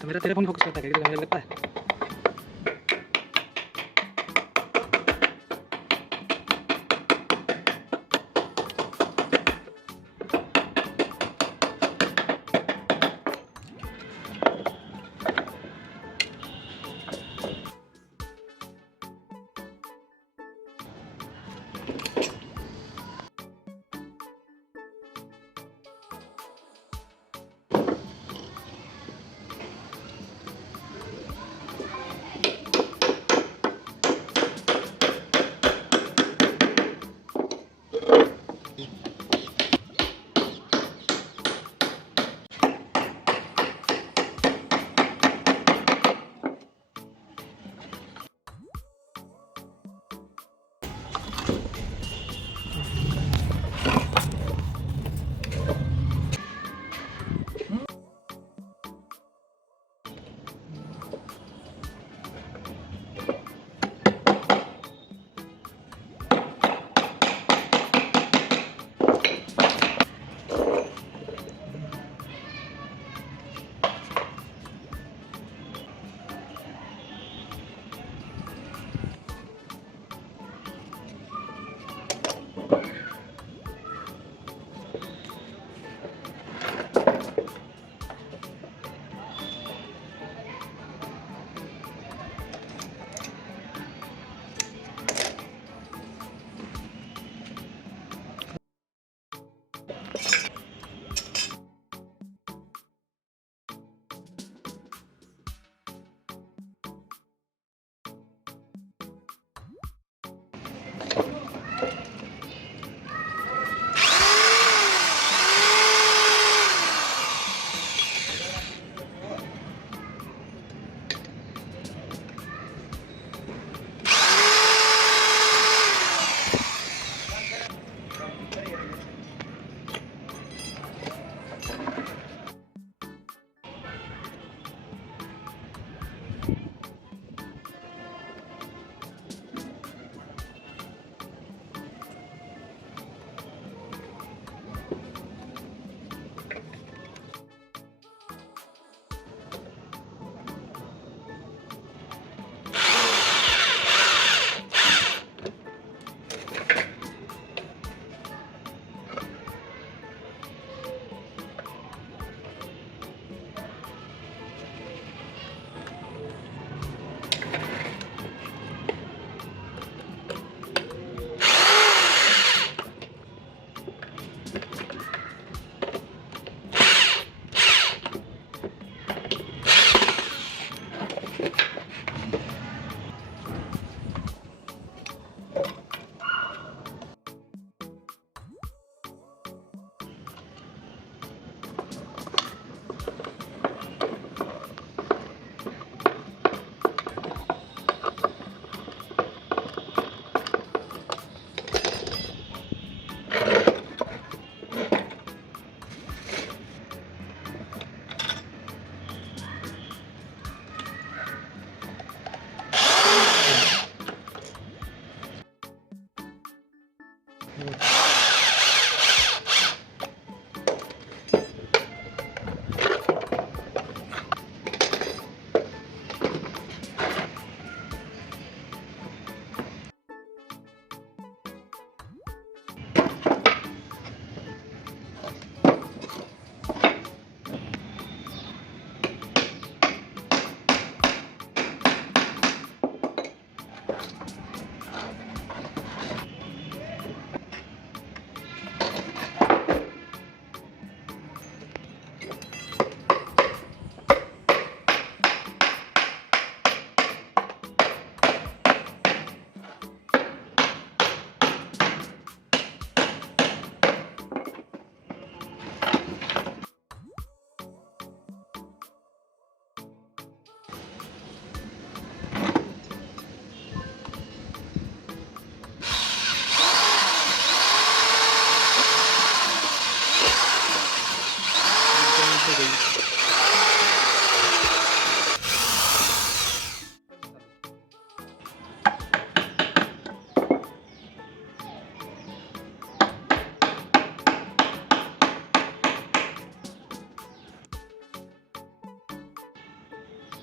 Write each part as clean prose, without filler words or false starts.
दोस्त मेरा तेरे फोन फोकस करता है, तुझे लगता है?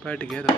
फट गया था।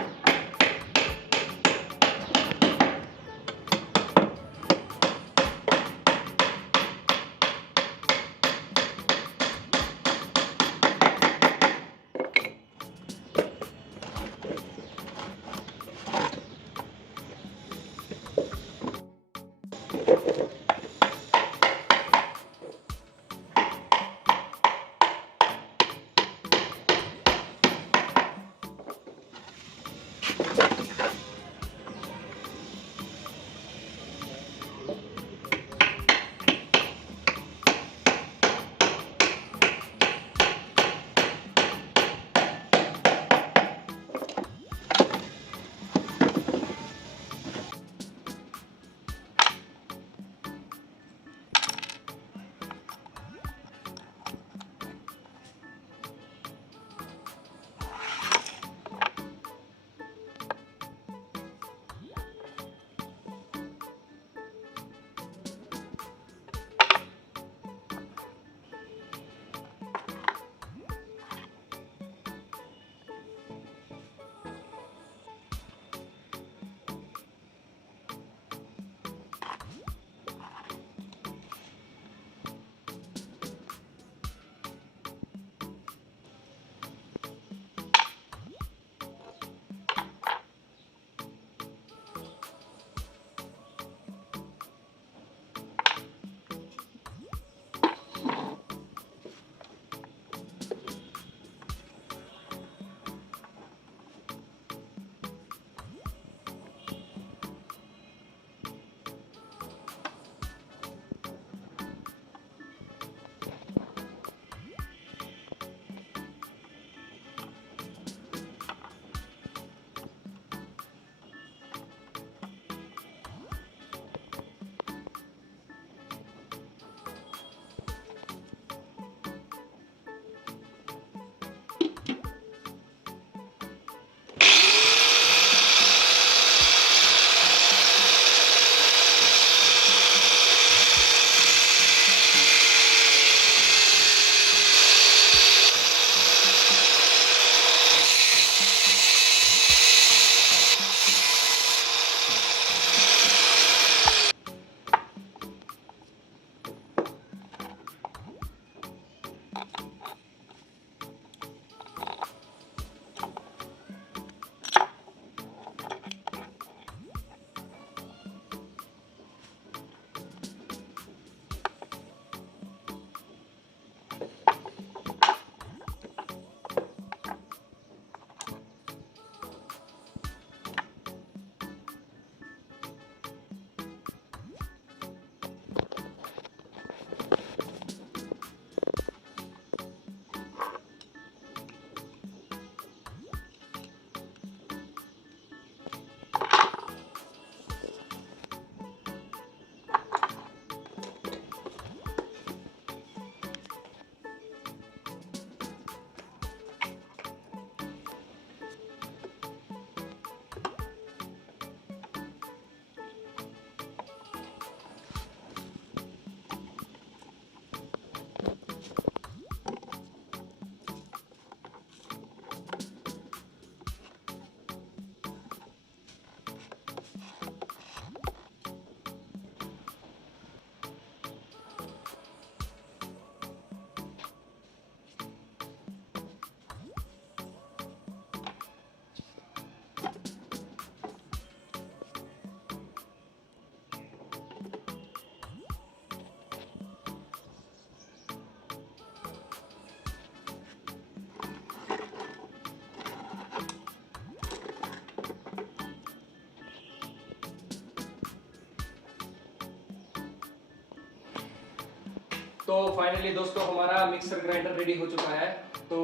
तो फाइनली दोस्तों हमारा मिक्सर ग्राइंडर रेडी हो चुका है। तो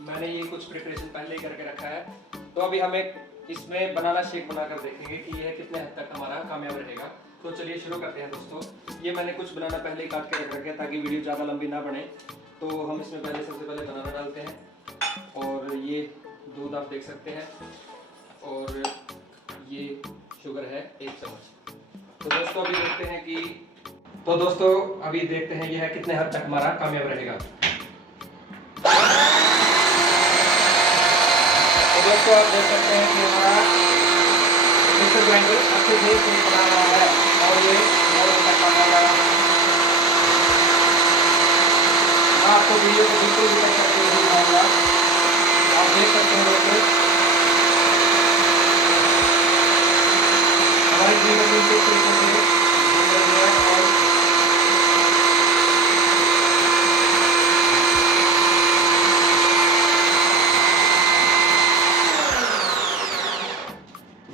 मैंने ये कुछ प्रिपरेशन पहले ही करके रखा है। तो अभी हम एक इसमें बनाना शेक बनाकर देखेंगे कि यह कितने हद तक हमारा कामयाब रहेगा। तो चलिए शुरू करते हैं दोस्तों। ये मैंने कुछ बनाना पहले ही काट के रख रखे ताकि वीडियो ज़्यादा लंबी ना बने। तो हम इसमें पहले सबसे पहले बनाना डालते हैं और ये दूध आप देख सकते हैं और ये शुगर है 1 चम्मच। तो दोस्तों अभी देखते हैं कि अभी देखते हैं यह कितने हद तक हमारा कामयाब रहेगा। तो दोस्तों आप देख सकते हैं कि हमारा मिक्सर ग्राइंडर अच्छे से शेक बना रहा है और ये बहुत अच्छा काम कर रहा है। मैं आपको वीडियो को बिल्कुल भी कट करके नहीं दिखाऊंगा, आप देख सकते हैं दोस्तों हमारी ड्रिल मशीन किस तरीके से घूम रही है। और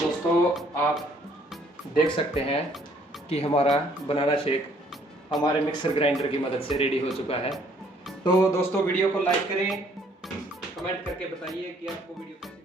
दोस्तों आप देख सकते हैं कि हमारा बनाना शेक हमारे मिक्सर ग्राइंडर की मदद से रेडी हो चुका है। तो दोस्तों वीडियो को लाइक करें, कमेंट करके बताइए कि आपको वीडियो कैसी